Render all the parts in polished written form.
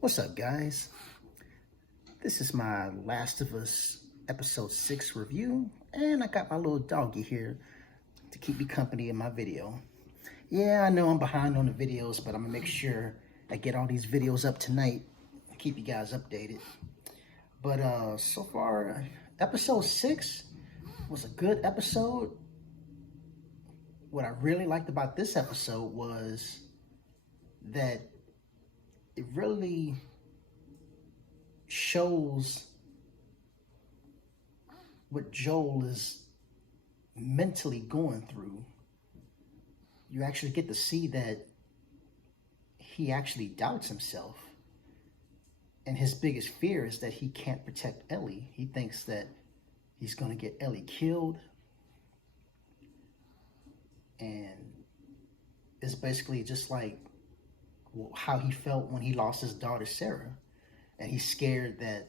What's up, guys? This is my Last of Us Episode 6 review, and I got my little doggy here to keep me company in my video. Yeah, I know I'm behind on the videos, but I'm gonna make sure I get all these videos up tonight and keep you guys updated. But so far, Episode 6 was a good episode. What I really liked about this episode was that it really shows what Joel is mentally going through. You actually get to see that he actually doubts himself. And his biggest fear is that he can't protect Ellie. He thinks that he's going to get Ellie killed. And it's basically just like how he felt when he lost his daughter, Sarah. And he's scared that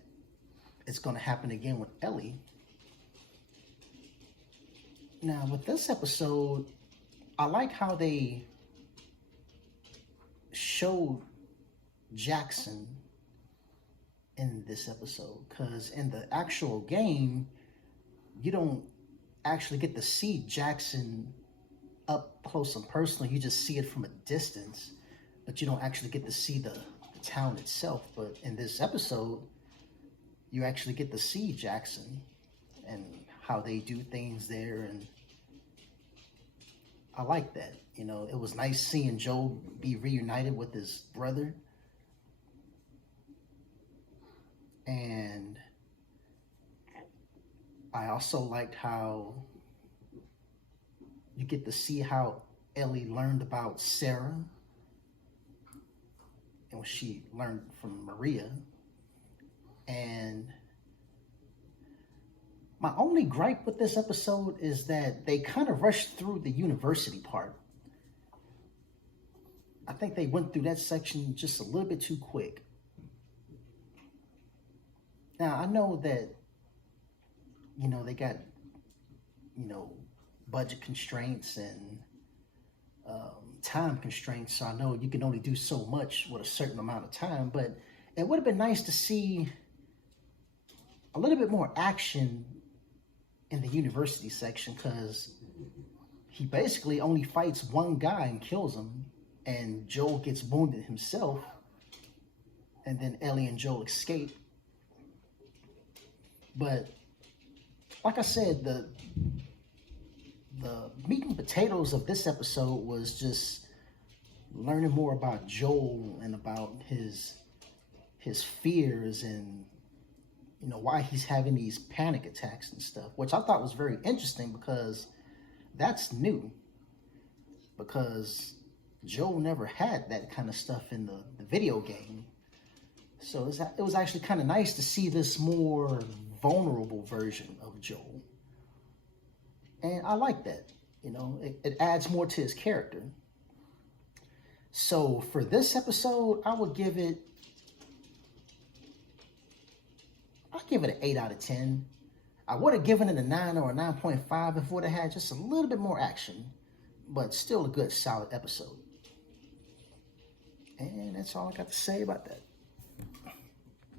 it's going to happen again with Ellie. Now, with this episode, I like how they showed Jackson in this episode. Because in the actual game, you don't actually get to see Jackson up close and personal. You just see it from a distance. But you don't actually get to see the town itself. But in this episode, you actually get to see Jackson and how they do things there, and I like that. You know, it was nice seeing Joel be reunited with his brother, and I also liked how you get to see how Ellie learned about Sarah and what she learned from Maria. And my only gripe with this episode is that they kind of rushed through the university part. I think they went through that section just a little bit too quick. Now, I know that, they got, budget constraints and time constraints, so I know you can only do so much with a certain amount of time, but it would have been nice to see a little bit more action in the university section, because he basically only fights one guy and kills him, and Joel gets wounded himself, and then Ellie and Joel escape. But like I said, the meat and potatoes of this episode was just learning more about Joel and about his fears and why he's having these panic attacks and stuff, which I thought was very interesting because that's new, because Joel never had that kind of stuff in the video game. So it was actually kind of nice to see this more vulnerable version of Joel. And I like that. It adds more to his character. So for this episode, I'll give it an 8 out of 10. I would have given it a 9 or a 9.5 if it would have had just a little bit more action, but still a good, solid episode. And that's all I got to say about that.